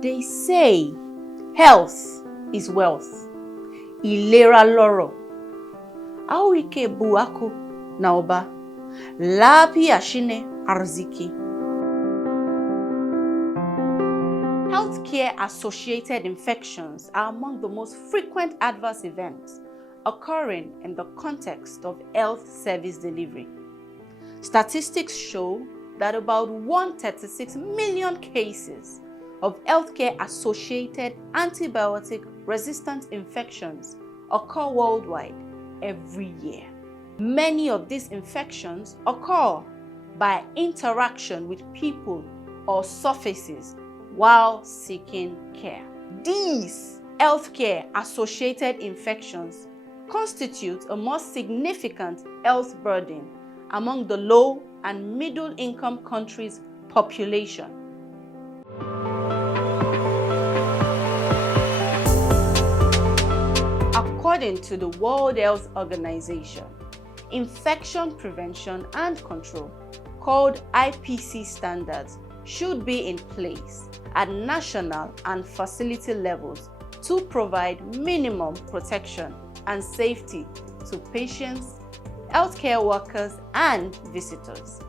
They say health is wealth. Ìlera lọ́rọ̀. Awike buako naoba. Lapi ashine arziki. Healthcare-associated infections are among the most frequent adverse events occurring in the context of health service delivery. Statistics show that about 136 million cases of healthcare-associated antibiotic-resistant infections occur worldwide every year. Many of these infections occur by interaction with people or surfaces while seeking care. These healthcare-associated infections constitute a more significant health burden among the low and middle-income countries' population. According to the World Health Organization, infection prevention and control, called IPC standards, should be in place at national and facility levels to provide minimum protection and safety to patients, healthcare workers, and visitors.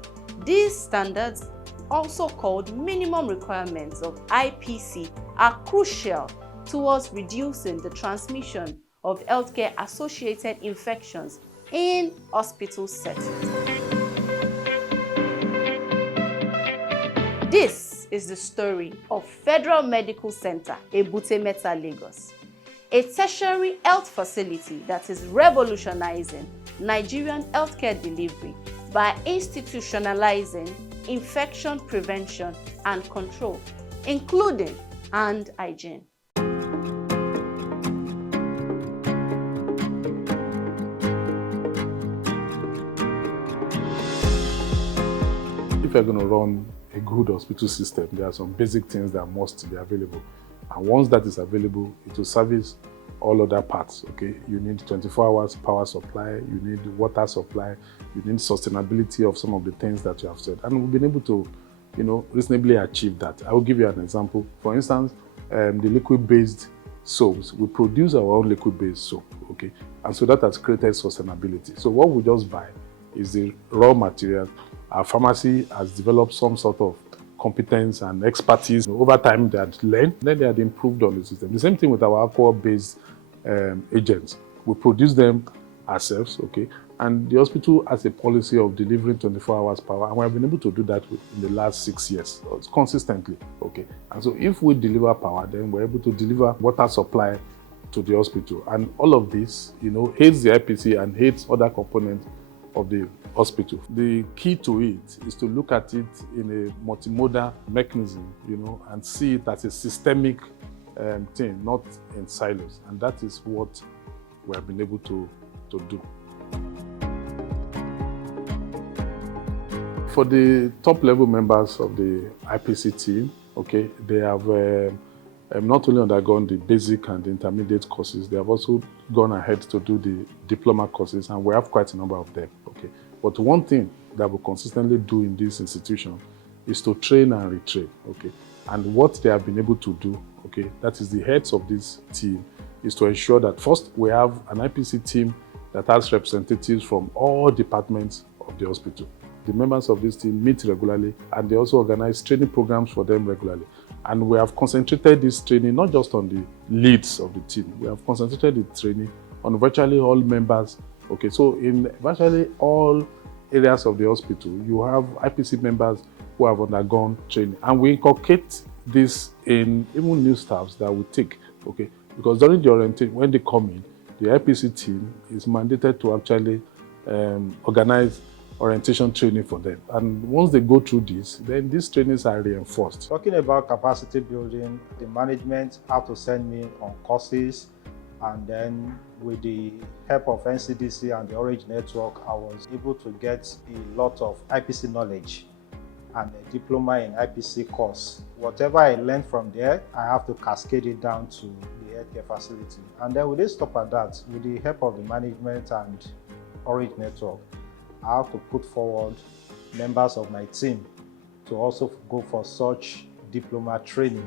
These standards, also called minimum requirements of IPC, are crucial towards reducing the transmission of healthcare-associated infections in hospital settings. This is the story of Federal Medical Center, Ebute Metta, Lagos, a tertiary health facility that is revolutionizing Nigerian healthcare delivery by institutionalizing infection prevention and control, including hand hygiene. If you're going to run a good hospital system, there are some basic things that must be available. And once that is available, it will service all other parts, okay? You need 24 hours power supply, you need water supply, you need sustainability of some of the things that you have said. And we've been able to, reasonably achieve that. I will give you an example. For instance, the liquid-based soaps, we produce our own liquid-based soap, okay? And so that has created sustainability. So what we just buy is the raw material. Our pharmacy has developed some sort of competence and expertise. Over time, they had learned, then they had improved on the system. The same thing with our alcohol-based agents. We produce them ourselves, okay? And the hospital has a policy of delivering 24 hours power, and we have been able to do that in the last 6 years, consistently, okay? And so if we deliver power, then we're able to deliver water supply to the hospital. And all of this, aids the IPC and aids other components of the hospital. The key to it is to look at it in a multimodal mechanism, and see it as a systemic thing, not in silos. And that is what we have been able to do. For the top level members of the IPC team, okay, they have not only undergone the basic and intermediate courses, they have also gone ahead to do the diploma courses, and we have quite a number of them, okay. But one thing that we consistently do in this institution is to train and retrain, okay. And what they have been able to do, okay, that is the heads of this team, is to ensure that first we have an IPC team that has representatives from all departments of the hospital. The members of this team meet regularly, and they also organize training programs for them regularly. And we have concentrated this training not just on the leads of the team, we have concentrated the training on virtually all members. Okay, so in virtually all areas of the hospital, you have IPC members who have undergone training. And we inculcate this in even new staffs that we take, okay? Because during the orientation, when they come in, the IPC team is mandated to actually organize orientation training for them. And once they go through this, then these trainings are reinforced. Talking about capacity building, the management have to send me on courses, and then with the help of NCDC and the Orange Network, I was able to get a lot of IPC knowledge and a diploma in IPC course. Whatever I learned from there, I have to cascade it down to the healthcare facility. And then we didn't stop at that. With the help of the management and Orange Network, I have to put forward members of my team to also go for such diploma training.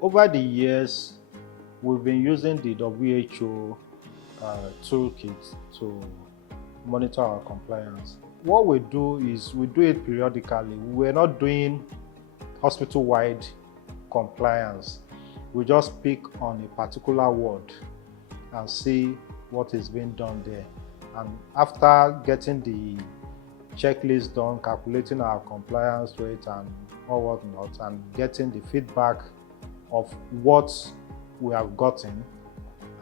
Over the years, we've been using the WHO toolkit to monitor our compliance. What we do is we do it periodically. We're not doing hospital-wide compliance. We just pick on a particular ward and see what is being done there. And after getting the checklist done, calculating our compliance rate and all whatnot, and getting the feedback of what we have gotten,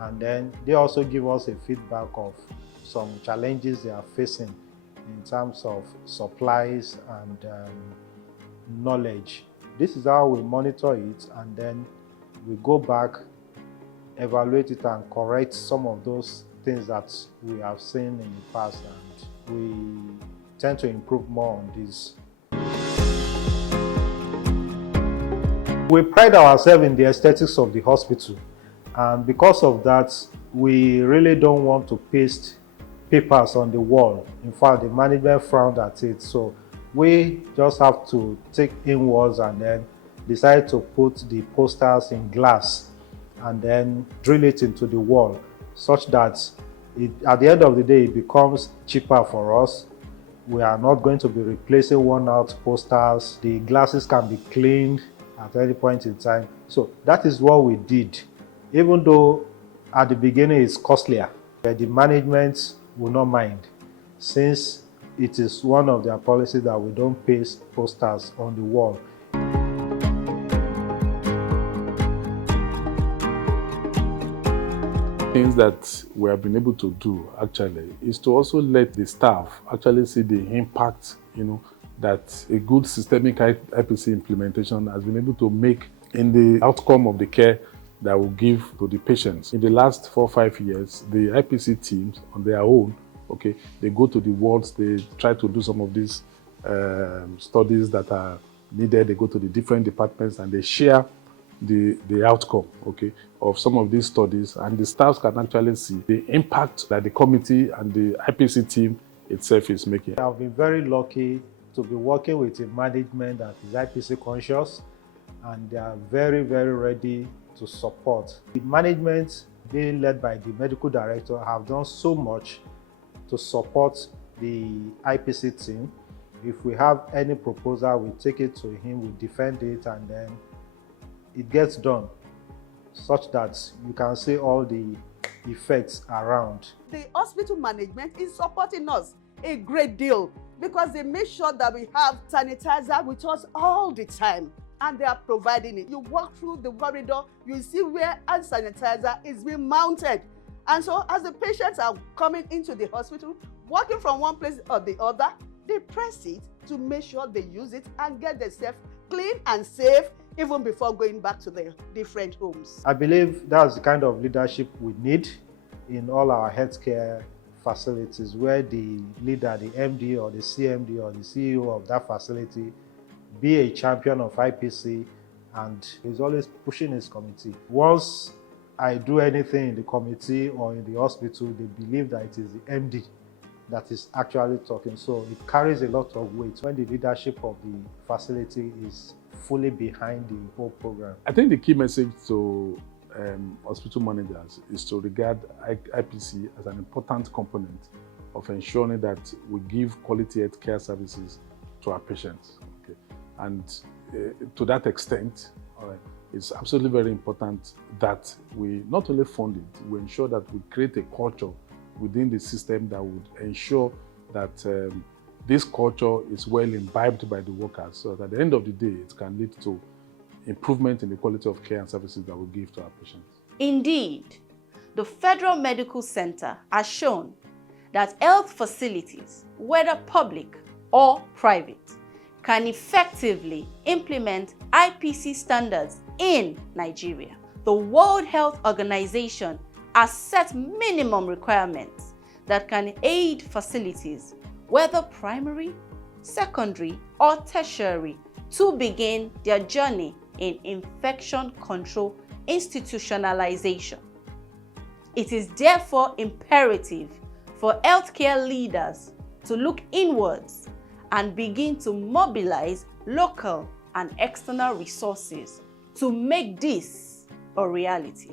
and then they also give us a feedback of some challenges they are facing in terms of supplies and knowledge. This is how we monitor it, and then we go back, evaluate it, and correct some of those things that we have seen in the past, and we tend to improve more on this. We pride ourselves in the aesthetics of the hospital, and because of that, we really don't want to paste papers on the wall. In fact, the management frowned at it, so we just have to take inwards and then decide to put the posters in glass and then drill it into the wall, such that at the end of the day it becomes cheaper for us. We are not going to be replacing worn-out posters. The glasses can be cleaned at any point in time. So that is what we did. Even though at the beginning it's costlier, but the management will not mind, since it is one of their policies that we don't paste posters on the wall. Things that we have been able to do actually is to also let the staff actually see the impact, that a good systemic IPC implementation has been able to make in the outcome of the care that will give to the patients. In the last 4 or 5 years, the IPC teams on their own, they go to the wards, they try to do some of these studies that are needed, they go to the different departments and they share the outcome, of some of these studies, and the staff can actually see the impact that the committee and the IPC team itself is making. I've been very lucky to be working with a management that is IPC conscious, and they are very, very ready to support. The management, being led by the medical director, have done so much to support the IPC team. If we have any proposal, we take it to him, we defend it, and then it gets done, such that you can see all the effects around. The hospital management is supporting us a great deal because they make sure that we have sanitizer with us all the time, and they are providing it. You walk through the corridor, you see where hand sanitizer is being mounted. And so as the patients are coming into the hospital, walking from one place or the other, they press it to make sure they use it and get themselves clean and safe even before going back to their different homes. I believe that's the kind of leadership we need in all our healthcare facilities, where the leader, the MD or the CMD or the CEO of that facility, be a champion of IPC and is always pushing his committee. Once I do anything in the committee or in the hospital, they believe that it is the MD that is actually talking. So it carries a lot of weight when the leadership of the facility is fully behind the whole program. I think the key message to hospital managers is to regard IPC as an important component of ensuring that we give quality health care services to our patients. And to that extent, it's absolutely very important that we not only fund it, we ensure that we create a culture within the system that would ensure that this culture is well imbibed by the workers, so that at the end of the day, it can lead to improvement in the quality of care and services that we give to our patients. Indeed, the Federal Medical Center has shown that health facilities, whether public or private, can effectively implement IPC standards in Nigeria. The World Health Organization has set minimum requirements that can aid facilities, whether primary, secondary, or tertiary, to begin their journey in infection control institutionalization. It is therefore imperative for healthcare leaders to look inwards and begin to mobilize local and external resources to make this a reality.